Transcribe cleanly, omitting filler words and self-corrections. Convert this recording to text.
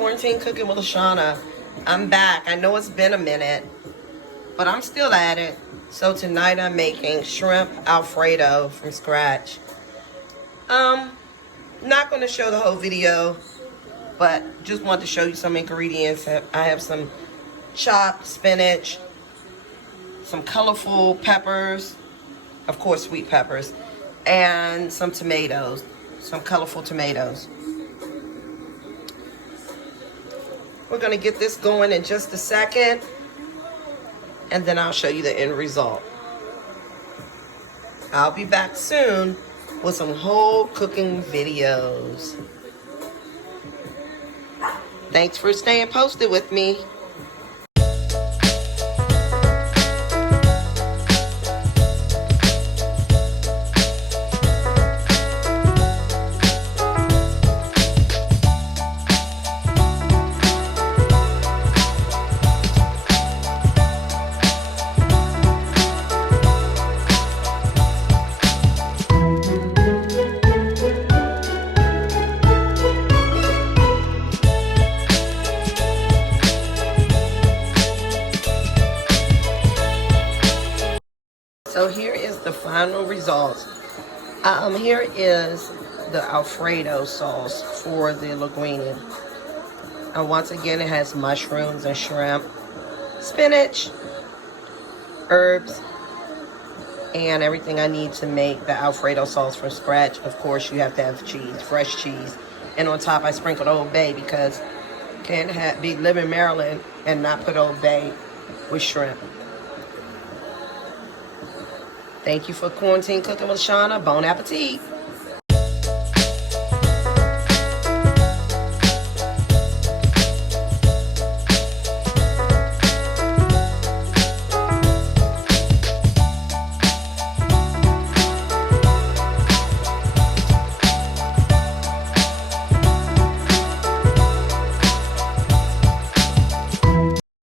Quarantine Cooking with Shawnna. I'm back. I know it's been a minute, but I'm still at it. So tonight I'm making shrimp Alfredo from scratch. Not going to show the whole video, but just want to show you some ingredients. I have some chopped spinach, some colorful peppers, of course sweet peppers, and some tomatoes, some colorful tomatoes. We're going to get this going in just a second, and then I'll show you the end result. I'll be back soon with some whole cooking videos. Thanks for staying posted with me. So here is the final results. Here is the Alfredo sauce for the linguine. And once again, it has mushrooms and shrimp, spinach, herbs, and everything I need to make the Alfredo sauce from scratch. Of course, you have to have cheese, fresh cheese. And on top, I sprinkled Old Bay because you can't live in Maryland and not put Old Bay with shrimp. Thank you for Quarantine Cooking with Shawnna. Bon appetit.